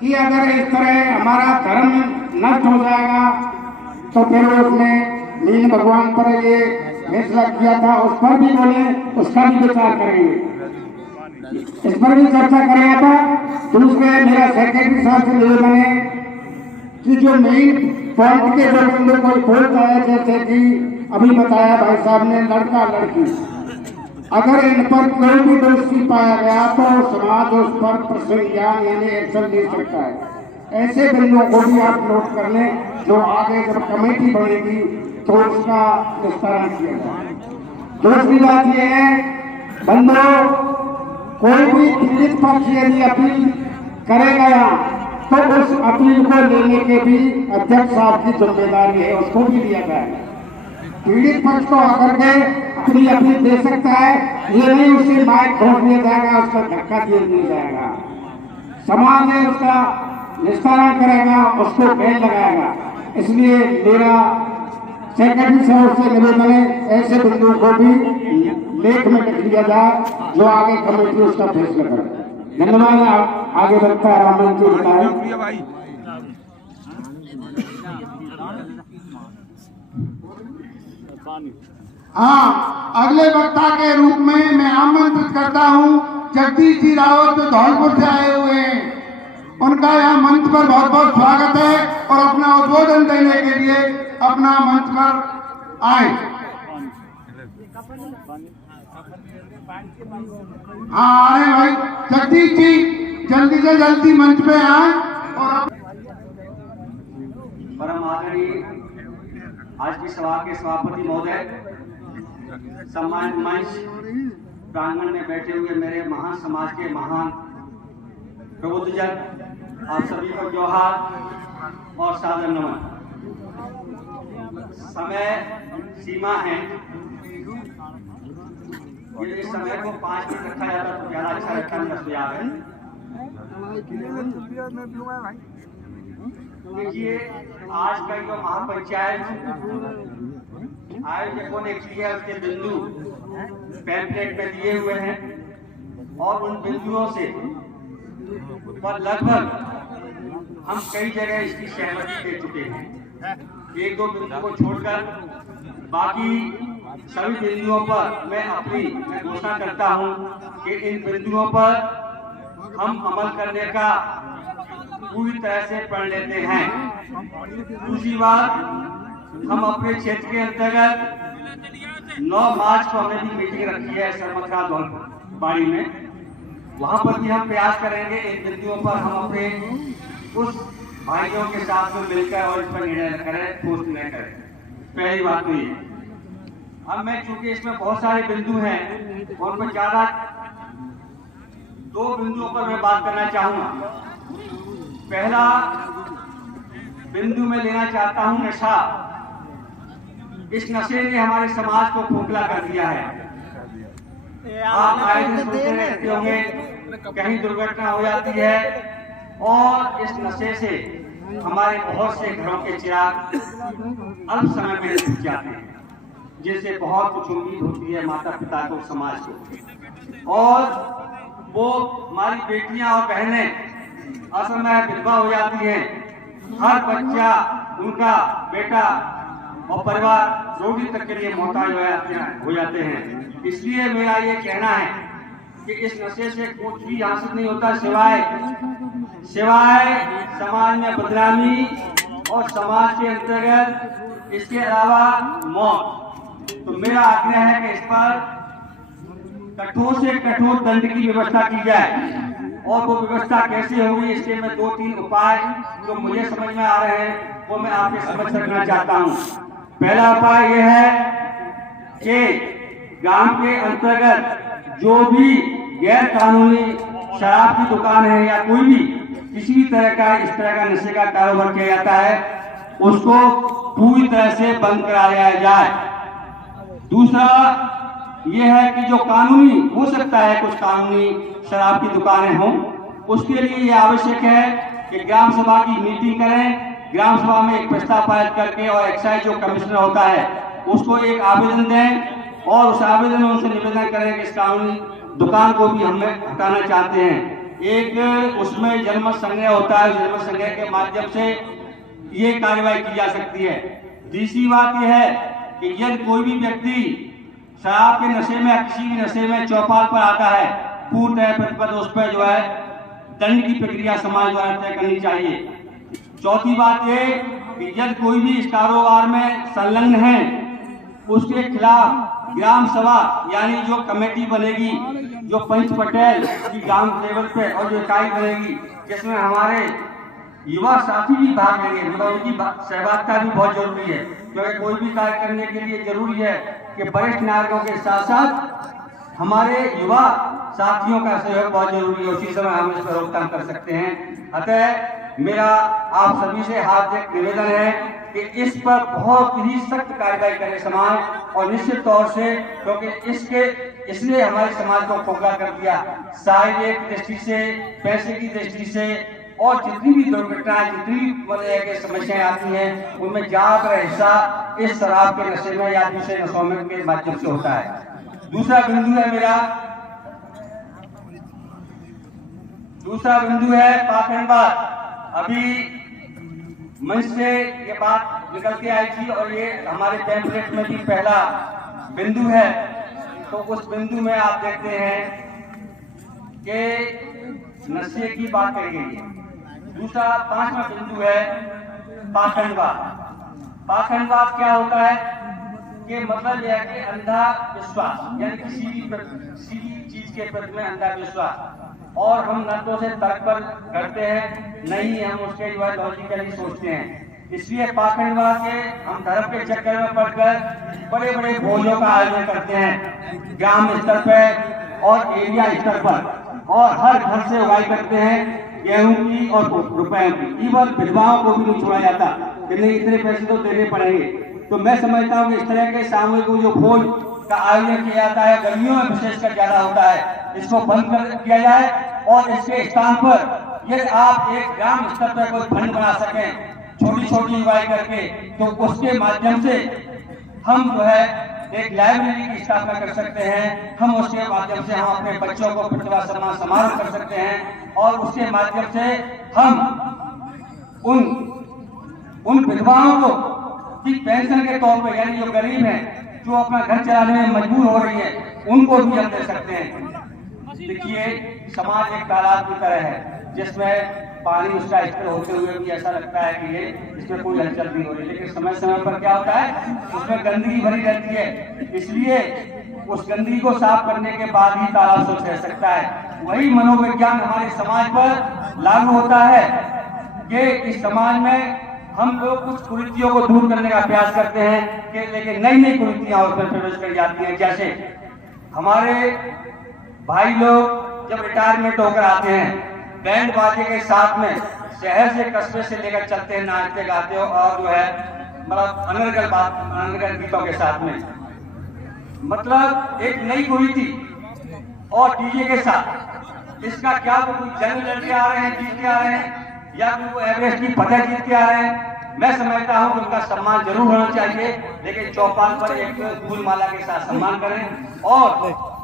कि अगर इस तरह हमारा धर्म नष्ट हो जाएगा तो फिर उसमें मीन भगवान पर ये फैसला किया था उस पर भी बोले, उसका भी विचार करेंगे, इस पर भी चर्चा करेंगे। था दूसरे मेरा सेक्रेटरी साहब से निवेदन है कि जो मेन पॉइंट के जो बिंदु को खोलता है, जैसे कि अभी बताया भाई साहब ने, लड़का लड़की, अगर इन पर कोई भी दोषी पाया गया तो समाज उस पर प्रश्न यानी एक्शन ले सकता है। ऐसे बिंदुओं को भी आप नोट कर लें, जो आगे जब कमेटी बनेगी तो उसका निस्तारण किया जाए। दूसरी बात यह है बंधुओं, कोई भी पीड़ित पक्ष यदि अपील करेगा यहाँ तो उस अपील को लेने के भी अध्यक्ष साहब की जिम्मेदारी है, उसको भी लिया जाएगा। पीड़ित पक्ष को आकर के अपनी अपील दे सकता है, ये नहीं उसे माइक खोल दिया जाएगा, उसका धक्का दे दिया जाएगा। समाज में उसका निस्तारण करेगा, उसको बेल लगाएगा। इसलिए मेरा सेक्रेटरी साहब से निवेदन है, ऐसे बिंदुओं को भी लेख में लिख लिया जाए जो आगे कमेटी उसका फैसला करे। धन्यवाद। आगे बढ़ता है रामन जी बताएं। हाँ, अगले वक्ता के रूप में मैं आमंत्रित करता हूँ जगदीश जी रावत जो धौलपुर से आए हुए हैं, उनका यहाँ मंच पर बहुत बहुत स्वागत है और अपना उद्बोधन देने के लिए अपना मंच पर आए। हाँ अरे भाई जगदीश जी जल्दी से जल्दी मंच पे आए। और परम आदरणीय आज की सभा के सभापति महोदय, सम्मानित मंच प्रांगण में बैठे हुए मेरे महान समाज के महान प्रबुद्धजन, आप सभी को जोहार और सादर नमन। समय सीमा है, इस समय को 5 मिनट रखा जाता तो ज्यादा अच्छा रखा मेरा सुझाव है। देखिए आज का जो महापंचायत आयोजकों ने किया उसके बिंदु पैम्फलेट में दिए हुए हैं और उन बिंदुओं से पर लगभग हम कई जगह इसकी सहमति दे चुके हैं। एक दो बिंदु को छोड़कर बाकी सभी बिंदुओं पर मैं घोषणा करता हूं कि इन बिंदुओं पर हम अमल करने का पूरी तरह से प्रण लेते हैं। दूसरी बात, हम अपने क्षेत्र के अंतर्गत 9 मार्च को हमने भी मीटिंग रखी है सरमथरा बाड़ी में, वहां पर भी हम प्रयास करेंगे इन बिंदुओं पर हम अपने उस भाइयों के साथ में मिलकर और इस पर निर्णय करें, ठोस निर्णय करें। पहली बात तो ये। अब मैं चूंकि इसमें बहुत सारे बिंदु हैं और मैं ज्यादा 2 बिंदुओं पर मैं बात करना चाहूंगा। पहला बिंदु मैं लेना चाहता हूं नशा। इस नशे ने हमारे समाज को खोखला कर दिया है। आप आए दिन सुनते रहते होंगे कहीं दुर्घटना हो जाती है और इस नशे से हमारे बहुत से घरों के चिराग अल्प समय में बुझ जाते हैं, जिससे बहुत कुछ उम्मीद होती है माता पिता को, समाज को, और वो हमारी बेटियां और बहनें असमय विधवा हो जाती हैं। हर बच्चा, उनका बेटा और परिवार रोटी तक के लिए मोहताज हो जाते हैं। इसलिए मेरा ये कहना है कि इस नशे से कुछ भी हासिल नहीं होता सिवाय समाज में बदनामी और समाज के अंतर्गत इसके अलावा मौत। तो मेरा आग्रह है कि इस पर कठोर से कठोर दंड की व्यवस्था की जाए, और वो व्यवस्था कैसे होगी इसके मैं 2-3 उपाय जो मुझे समझ में आ रहे हैं वो मैं आपके समझ रखना चाहता हूँ। पहला उपाय यह है कि गांव के अंतर्गत जो भी गैर कानूनी शराब की दुकान है या कोई भी किसी भी तरह का इस तरह का नशे का कारोबार किया जाता है उसको पूरी तरह से बंद कराया जाए। दूसरा यह है कि जो कानूनी हो सकता है, कुछ कानूनी शराब की दुकानें हों, उसके लिए यह आवश्यक है कि ग्राम सभा की मीटिंग करें, ग्राम सभा में एक प्रस्ताव पारित करके और एक्साइज जो कमिश्नर होता है उसको एक आवेदन दें और उस आवेदन में उनसे निवेदन करें कि इस कानूनी दुकान को भी हम हटाना चाहते हैं। एक उसमें जनमत संग्रह होता है, जनमत संग्रह के माध्यम से ये कार्रवाई की जा सकती है। दूसरी बात यह है कि यदि कोई भी व्यक्ति शराब के नशे में या किसी भी नशे में चौपाल पर आता है, पूर्णतः प्रतिपद उस पर जो है दंड की प्रक्रिया समाज द्वारा तय करनी चाहिए। चौथी बात ये कि यदि कोई भी इस कारोबार में संलग्न है, उसके खिलाफ ग्राम सभा यानी जो कमेटी बनेगी, जो पंच पटेल की ग्राम लेवल पे और जो इकाई बनेगी, जिसमें हमारे युवा साथी भी भाग लेंगे, मतलब उनकी सहभागिता भी बहुत जरूरी है, क्योंकि कोई भी कार्य करने के लिए जरूरी है कि वरिष्ठ नागरिकों के साथ साथ हमारे युवा साथियों का सहयोग बहुत जरूरी है। उसी समय हम इस पर रोकथाम कर सकते हैं। अतः मेरा आप सभी से हार्दिक निवेदन है कि इस पर बहुत ही सख्त कार्रवाई करे समाज, और निश्चित तौर से, क्योंकि इसने हमारे समाज को खोखला कर दिया, शारीरिक दृष्टि से, पैसे की दृष्टि से, और जितनी भी दुर्घटनाएं, जितनी भी समस्याएं आती हैं, उनमें ज्यादा हिस्सा इस शराब के नशे में या दूसरे नशों में के माध्यम से होता है। दूसरा बिंदु है पाखंडवाद। अभी मंच से ये बात निकल के आई थी और ये हमारे पैम्फलेट में भी पहला बिंदु है। तो उस बिंदु में आप देखते हैं कि नशे की बात करी गई है। दूसरा 5वां बिंदु है पाखंडवाद। पाखंडवाद क्या होता है कि मतलब यह है कि अंधा विश्वास, यानी किसी भी चीज के प्रति में अंधा विश्वास, और हम न तो से तर्क पर करते हैं, नहीं हम उसके जो है लॉजिकली सोचते हैं। इसलिए पाखंडवाद के हम धर्म के चक्कर में पड़कर बड़े बड़े भोजों का आयोजन करते हैं, ग्राम स्तर पर और एरिया स्तर पर, और हर घर से उगाई करते हैं गेहूं की और रुपए की। इवन विधवाओं को भी नहीं छोड़ा जाता कि नहीं इतने पैसे तो देने पड़ेंगे। तो मैं समझता हूँ कि इस तरह के सामूहिक जो भोज का आयोजन किया जाता है, गर्मियों में विशेषकर ज्यादा होता है, इसको बंद कर किया जाए, और इसके स्थान पर यदि आप एक ग्राम स्तर पर कोई फंड बना सकें छोटी छोटी उगाई करके, तो उसके माध्यम से हम जो है एक लाइब्रेरी की स्थापना कर सकते हैं। हम उसके माध्यम से हम अपने बच्चों को प्रतिभा सम्मान समारोह कर सकते हैं, और उसके माध्यम से हम उन विधवाओं को की पेंशन के तौर पर, यानी जो गरीब हैं, जो अपना घर चलाने में मजबूर हो रही है, उनको भी हम दे सकते हैं। देखिए, समाज एक तालाब की तरह है जिसमें पानी उसका स्थिर होते हुए भी ऐसा लगता है कि ये इसमें कोई हलचल नहीं हो रही, लेकिन समय समय पर क्या होता है, उसमें गंदगी भरी रहती है। इसलिए उस गंदगी को साफ करने के बाद ही तालाब स्वच्छ रह सकता है। वही मनोविज्ञान हमारे समाज पर लागू होता है कि इस समाज में हम लोग कुछ कुरीतियों को दूर करने का प्रयास करते हैं कि लेकिन नई नई कुरीतियां उसमें प्रवेश कर जाती हैं। जैसे हमारे भाई लोग जब रिटायरमेंट होकर आते हैं, बैंड बाजे के साथ में शहर से कस्बे से लेकर चलते हैं, नाचते गाते हो, और जो है मतलब अनर्गल गीतों के साथ में, मतलब एक नई कुरीति और डीजे के साथ। इसका क्या वो कोई जंग लड़के आ रहे हैं, जीत के आ रहे हैं, या फिर वो एवरेस्ट की फतह जीत के आ रहे हैं? मैं समझता हूं कि उनका सम्मान जरूर होना चाहिए, लेकिन चौपाल पर एक फूल माला के साथ सम्मान करें, और